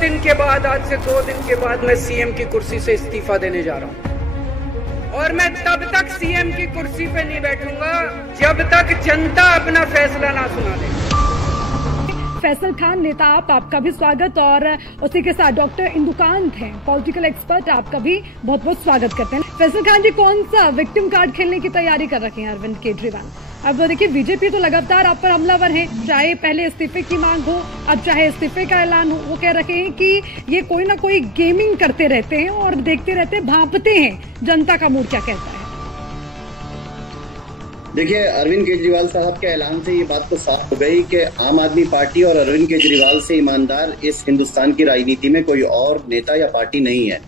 दिन के बाद, आज से 2 दिन के बाद मैं सीएम की कुर्सी से इस्तीफा देने जा रहा हूं। और मैं तब तक सीएम की कुर्सी पे नहीं बैठूंगा जब तक जनता अपना फैसला ना सुना दे। फैसल खान नेता आपका भी स्वागत, और उसी के साथ डॉक्टर इंदुकांत हैं, पॉलिटिकल एक्सपर्ट, आपका भी बहुत बहुत स्वागत करते हैं। फैसल खान जी, कौन सा विक्टिम कार्ड खेलने की तैयारी कर रखे हैं अरविंद केजरीवाल? अब देखिए, बीजेपी तो लगातार आप पर हमलावर है, चाहे पहले इस्तीफे की मांग हो, अब चाहे इस्तीफे का ऐलान हो। वो कह रखे हैं कि ये कोई ना कोई गेमिंग करते रहते हैं और देखते रहते हैं, भांपते हैं जनता का मूड क्या कहता है। देखिए, अरविंद केजरीवाल साहब के ऐलान से ये बात तो साफ हो गई कि आम आदमी पार्टी और अरविंद केजरीवाल से ईमानदार इस हिंदुस्तान की राजनीति में कोई और नेता या पार्टी नहीं है।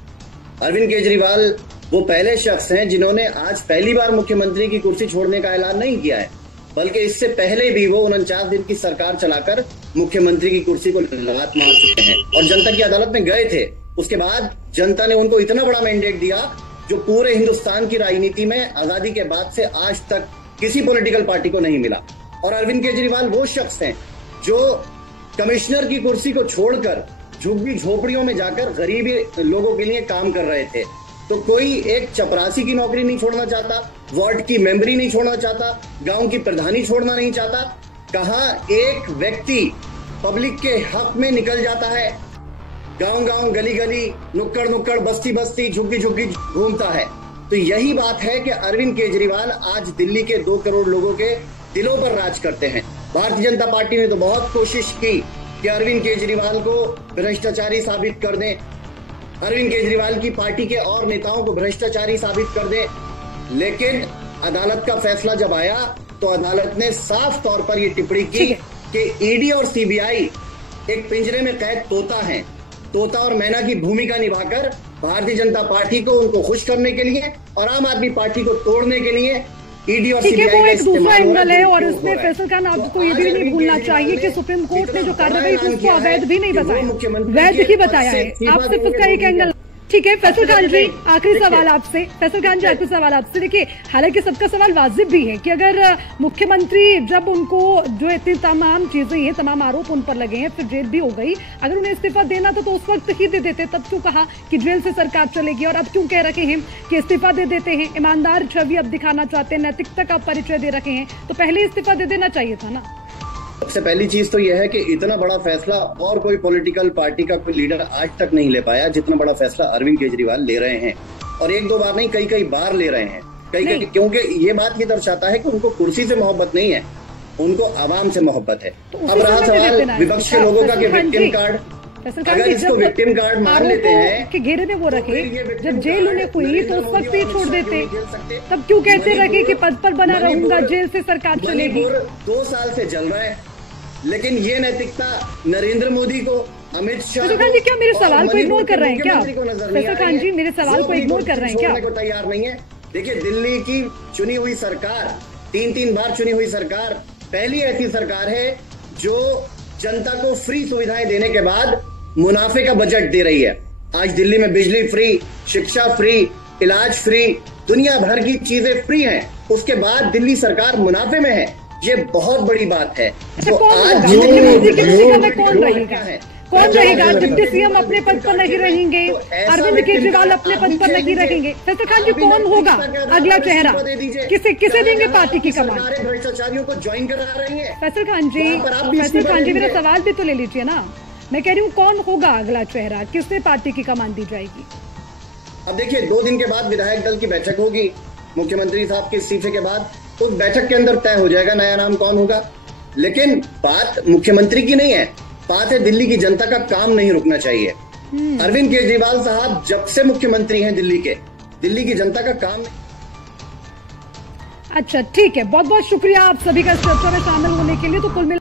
अरविंद केजरीवाल वो पहले शख्स हैं जिन्होंने आज पहली बार मुख्यमंत्री की कुर्सी छोड़ने का ऐलान नहीं किया है, बल्कि इससे पहले भी वो 49 दिन की सरकार चलाकर मुख्यमंत्री की कुर्सी को लात मार चुके हैं और जनता की अदालत में गए थे। उसके बाद जनता ने उनको इतना बड़ा मैंडेट दिया जो पूरे हिंदुस्तान की राजनीति में आजादी के बाद से आज तक किसी पॉलिटिकल पार्टी को नहीं मिला। और अरविंद केजरीवाल वो शख्स हैं जो कमिश्नर की कुर्सी को छोड़कर झुग्गी झोपड़ियों में जाकर गरीबी लोगों के लिए काम कर रहे थे। तो कोई एक चपरासी की नौकरी नहीं छोड़ना चाहता, वार्ड की मेंबरी नहीं छोड़ना चाहता, गांव की प्रधानी छोड़ना नहीं चाहता। कहां एक व्यक्ति पब्लिक के हक में निकल जाता है, गांव गांव, गली गली, नुक्कड़ नुक्कड़, बस्ती बस्ती, झुग्गी झुग्गी घूमता है। तो यही बात है कि अरविंद केजरीवाल आज दिल्ली के 2 करोड़ लोगों के दिलों पर राज करते हैं। भारतीय जनता पार्टी ने तो बहुत कोशिश की कि अरविंद केजरीवाल को भ्रष्टाचारी साबित कर दें, अरविंद केजरीवाल की पार्टी के और नेताओं को भ्रष्टाचारी साबित कर दें, लेकिन अदालत का फैसला जब आया तो अदालत ने साफ तौर पर यह टिप्पणी की कि ईडी और सीबीआई एक पिंजरे में कैद तोता है, तोता और मैना की भूमिका निभाकर भारतीय जनता पार्टी को उनको खुश करने के लिए और आम आदमी पार्टी को तोड़ने के लिए ईडी और सीबीआई वो एक दूसरा एंगल है। और इसमें फैसल खान, आपको ये भी नहीं भूलना चाहिए कि सुप्रीम कोर्ट ने जो कार्रवाई की उसको अवैध भी नहीं बताया, वैध ही बताया है। आप सिर्फ उसका एक एंगल। ठीक है फैसल खान जी, आखिरी सवाल आपसे। फैसल खान जी, आखिरी सवाल आपसे। देखिए, हालांकि सबका सवाल वाजिब भी है कि अगर मुख्यमंत्री, जब उनको जो इतनी तमाम चीजें हैं, तमाम आरोप उन पर लगे हैं, फिर जेल भी हो गई, अगर उन्हें इस्तीफा देना था तो उस वक्त ही दे देते। तब क्यों कहा कि जेल से सरकार चलेगी, और अब क्यों कह रखे हैं कि इस्तीफा दे देते हैं? ईमानदार छवि अब दिखाना चाहते हैं, नैतिकता का परिचय दे रखे हैं, तो पहले इस्तीफा दे देना चाहिए था ना। सबसे पहली चीज तो यह है कि इतना बड़ा फैसला और कोई पॉलिटिकल पार्टी का कोई लीडर आज तक नहीं ले पाया जितना बड़ा फैसला अरविंद केजरीवाल ले रहे हैं। और 1-2 बार नहीं, कई बार ले रहे हैं। क्योंकि ये बात ये दर्शाता है कि उनको कुर्सी से मोहब्बत नहीं है, उनको आवाम से मोहब्बत है। अब रहा सवाल विपक्ष के लोगों का कि विक्टिम कार्ड, अगर इसको विक्टिम कार्ड मान लेते हैं कि घेरे में वो रखे, जब जेल उन्हें हुई तो उस वक्त ही छोड़ देते, तब क्यों कहते रखे कि पद पर बना रहूंगा, जेल से सरकार चलेगी? 2 साल से जल रहा है, लेकिन ये नैतिकता नरेंद्र मोदी को, अमित शाह को, खान जी क्या मेरे सवाल को इग्नोर कर रहे हैं क्या? फैसल खान जी, मेरे सवाल को इग्नोर कर रहे हैं क्या? को तैयार नहीं है। देखिए, दिल्ली की चुनी हुई सरकार, 3 बार चुनी हुई सरकार, पहली ऐसी सरकार है जो जनता को फ्री सुविधाएं देने के बाद मुनाफे का बजट दे रही है। आज दिल्ली में बिजली फ्री, शिक्षा फ्री, इलाज फ्री, दुनिया भर की चीजें फ्री हैं। उसके बाद दिल्ली सरकार मुनाफे में है। ये बहुत बड़ी बात है। तो आज कौन रहेगा? डिप्टी सीएम अपने पद पर नहीं रहेंगे, अरविंद केजरीवाल अपने पद पर नहीं रहेंगे। फैसल खान जी, कौन होगा अगला चेहरा? किसे देंगे पार्टी की कमान? भ्रष्टाचारियों को ज्वाइन करा रही है। फैसल खान जी, मेरा सवाल भी तो ले लीजिए ना। मैं कह रही हूँ, कौन होगा अगला चेहरा? किससे पार्टी की कमान दी जाएगी? अब देखिए, 2 दिन के बाद विधायक दल की बैठक होगी मुख्यमंत्री साहब के इस्तीफे के बाद। तो बैठक के अंदर तय हो जाएगा नया नाम कौन होगा। लेकिन बात मुख्यमंत्री की नहीं है, बात है दिल्ली की जनता का काम नहीं रुकना चाहिए। अरविंद केजरीवाल साहब जब से मुख्यमंत्री हैं दिल्ली की जनता का काम। अच्छा, ठीक है, बहुत बहुत शुक्रिया आप सभी का इस चर्चा में शामिल होने के लिए। तो कुल